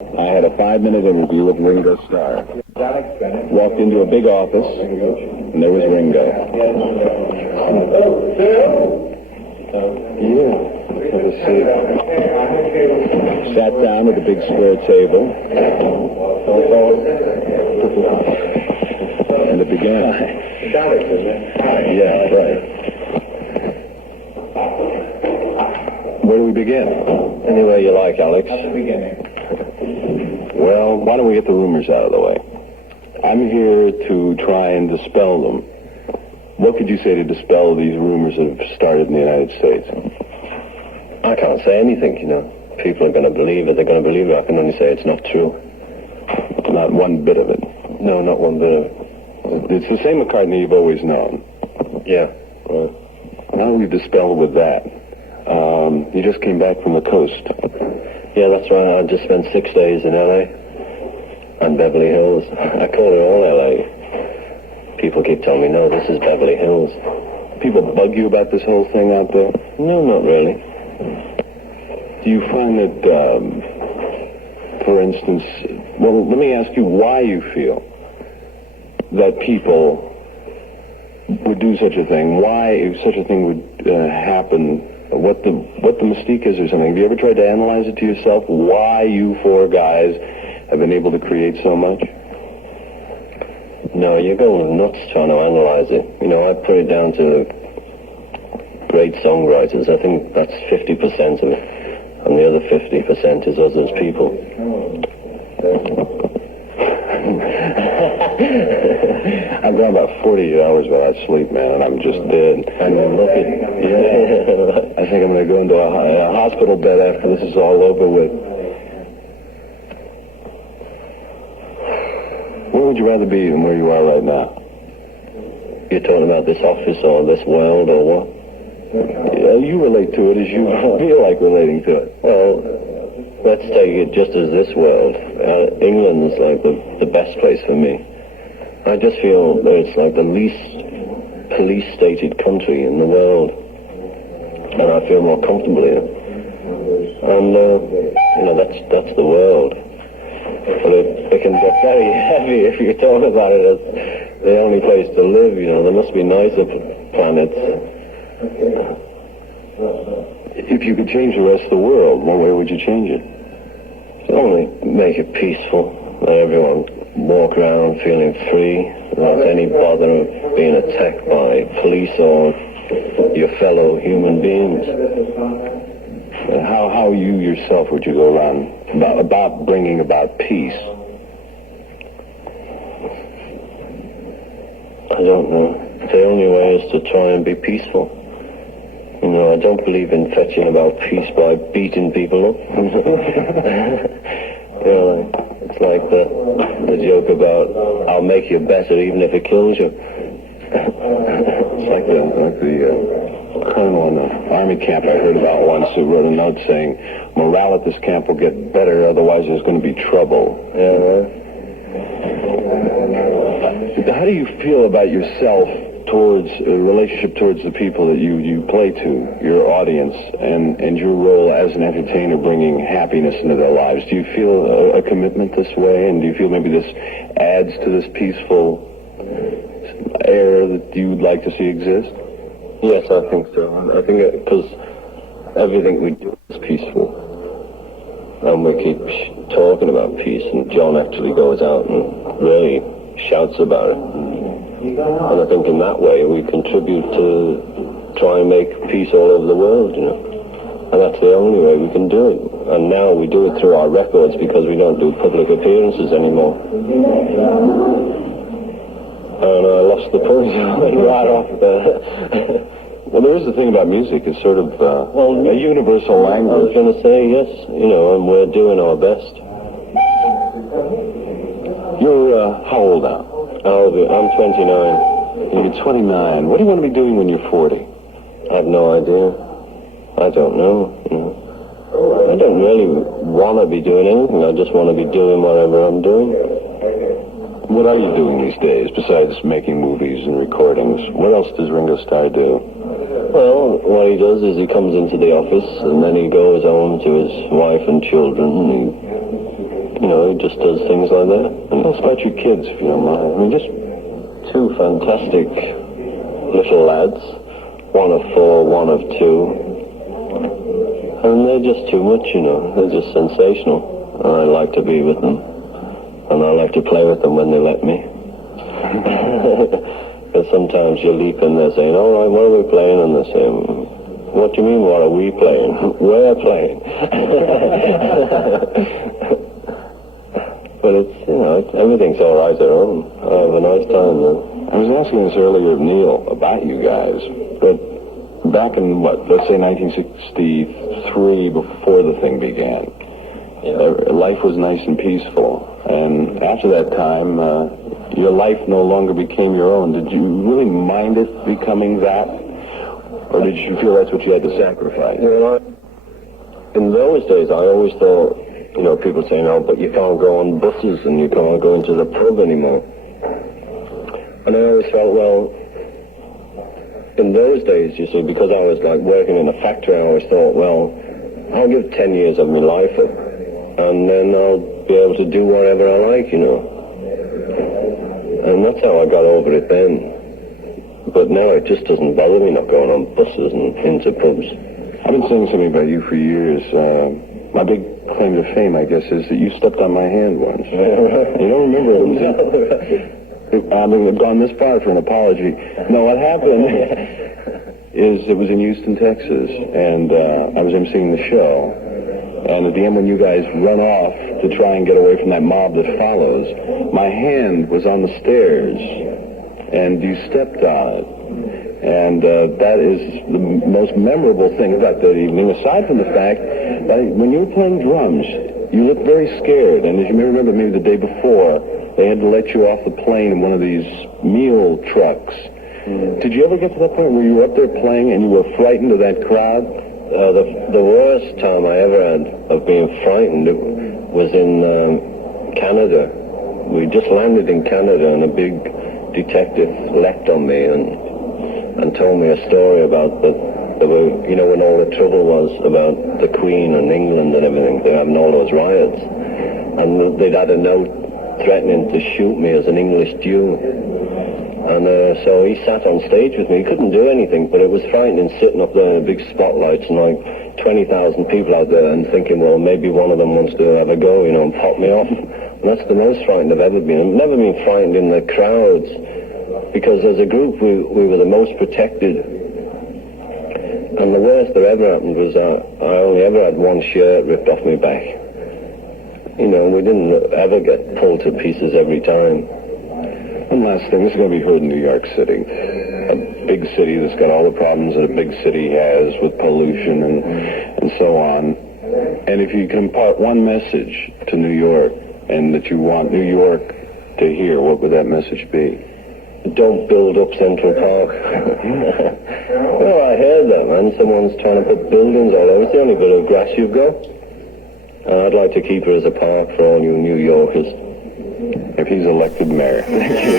I had a 5-minute interview with Ringo Starr. Alex Bennett. Walked into a big office, and there was Ringo. Have a seat. Sat down at a big square table. And it began. Alex, isn't it? Yeah, right. Where do we begin? Anywhere you like, Alex. At the beginning. Well, why don't we get the rumors out of the way? I'm here to try and dispel them. What could you say to dispel these rumors that have started in the United States? I can't say anything, you know. People are going to believe it. They're going to believe it. I can only say it's not true. Not one bit of it. No, not one bit of it. It's the same McCartney you've always known. Yeah. Right. Now we've dispelled with that. You just came back from the coast. Yeah, that's right. I just spent 6 days in L.A. and Beverly Hills. I call it all L.A. People keep telling me, no, this is Beverly Hills. People bug you about this whole thing out there? No, not really. Do you find that, for instance, well, let me ask you why you feel that people would do such a thing, why if such a thing would happen, what the mystique is or something. Have you ever tried to analyze it to yourself, why you four guys have been able to create so much? No, you're going nuts trying to analyze it. You know, I put it down to great songwriters. I think that's 50% of it. And the other 50% is us as people. I've gone about 40 hours without sleep, man, and I'm just dead. And look at... Yeah. I think I'm going to go into a hospital bed after this is all over with. Where would you rather be than where you are right now? You're talking about this office or this world or what? You relate to it as you feel like relating to it. Well, let's take it just as this world. England's like the best place for me. I just feel that it's like the least police-stated country in the world. And I feel more comfortable here. And, you know, that's the world. But it can get very heavy if you talk about it as the only place to live, you know. There must be nicer planets. If you could change the rest of the world, what way would you change it? Only make it peaceful. Let everyone walk around feeling free, without any bother of being attacked by police or your fellow human beings. How you yourself would you go around about bringing about peace? I don't know. The only way is to try and be peaceful. You know, I don't believe in fetching about peace by beating people up. You know, it's like the joke about, I'll make you better even if it kills you. It's like the colonel in the army camp I heard about once who wrote a note saying, morale at this camp will get better, otherwise there's going to be trouble. Yeah, right. How do you feel about yourself towards a relationship towards the people that you play to, your audience, and your role as an entertainer bringing happiness into their lives? Do you feel a commitment this way, and do you feel maybe this adds to this peaceful air that you'd like to see exist? Yes, I think so. I think because everything we do is peaceful. And we keep talking about peace, and John actually goes out and really shouts about it. And I think in that way we contribute to try and make peace all over the world, you know. And that's the only way we can do it. And now we do it through our records because we don't do public appearances anymore. And I lost the point right off there. Well, there is the thing about music. It's sort of a universal language. I was going to say, yes, you know, and we're doing our best. You're how old now? I'm 29. You're 29. What do you want to be doing when you're 40? I have no idea. I don't know. You know. I don't really want to be doing anything. I just want to be doing whatever I'm doing. What are you doing these days besides making movies and recordings? What else does Ringo Starr do? Well, what he does is he comes into the office and then he goes home to his wife and children and he he just does things like that. And Tell us about your kids, if you don't mind. I mean, just two fantastic little lads, one of 4, one of 2. And they're just too much, they're just sensational. And I like to be with them. And I like to play with them when they let me. Because sometimes you leap in there saying, all right, what are we playing? And they're saying, what do you mean, what are we playing? We're playing. But it's, everything's all right at home. I have a nice time, though. I was asking this earlier of Neil about you guys, but back in, let's say 1963, before the thing began, life was nice and peaceful. And after that time, your life no longer became your own. Did you really mind it becoming that? Or did you feel that's what you had to sacrifice? In those days, I always thought, people saying, oh, but you can't go on buses and you can't go into the pub anymore. And I always felt, well, in those days, you see, because I was like working in a factory, I always thought, well, I'll give 10 years of my life up, and then I'll be able to do whatever I like, And that's how I got over it then. But now it just doesn't bother me not going on buses and into pubs. I've been saying something about you for years. My big claim to fame, I guess, is that you stepped on my hand once. You don't remember it? I've gone this far for an apology. No, what happened is it was in Houston, Texas, and I was emceeing the show. And at the end, when you guys run off to try and get away from that mob that follows, my hand was on the stairs, and you stepped on it. And that is the most memorable thing about that evening, aside from the fact that when you were playing drums, you looked very scared. And as you may remember, maybe the day before, they had to let you off the plane in one of these meal trucks. Did you ever get to that point where you were up there playing and you were frightened of that crowd? The worst time I ever had of being frightened was in Canada. We just landed in Canada, and a big detective leapt on me and told me a story about when all the trouble was about the Queen and England and everything, they're having all those riots. And they'd had a note threatening to shoot me as an English Jew. And so he sat on stage with me. He couldn't do anything, but it was frightening sitting up there in the big spotlights and like 20,000 people out there and thinking, well, maybe one of them wants to have a go, and pop me off. And that's the most frightened I've ever been. I've never been frightened in the crowds, because as a group we were the most protected. And the worst that ever happened was I only ever had one shirt ripped off my back. We didn't ever get pulled to pieces every time. One last thing, this is going to be heard in New York City. A big city that's got all the problems that a big city has with pollution and so on. And if you can impart one message to New York and that you want New York to hear, what would that message be? Don't build up Central Park. Well, I heard that, man. Someone's trying to put buildings all over. It's the only bit of grass you've got. I'd like to keep it as a park for all you New Yorkers. If he's elected mayor. Thank you.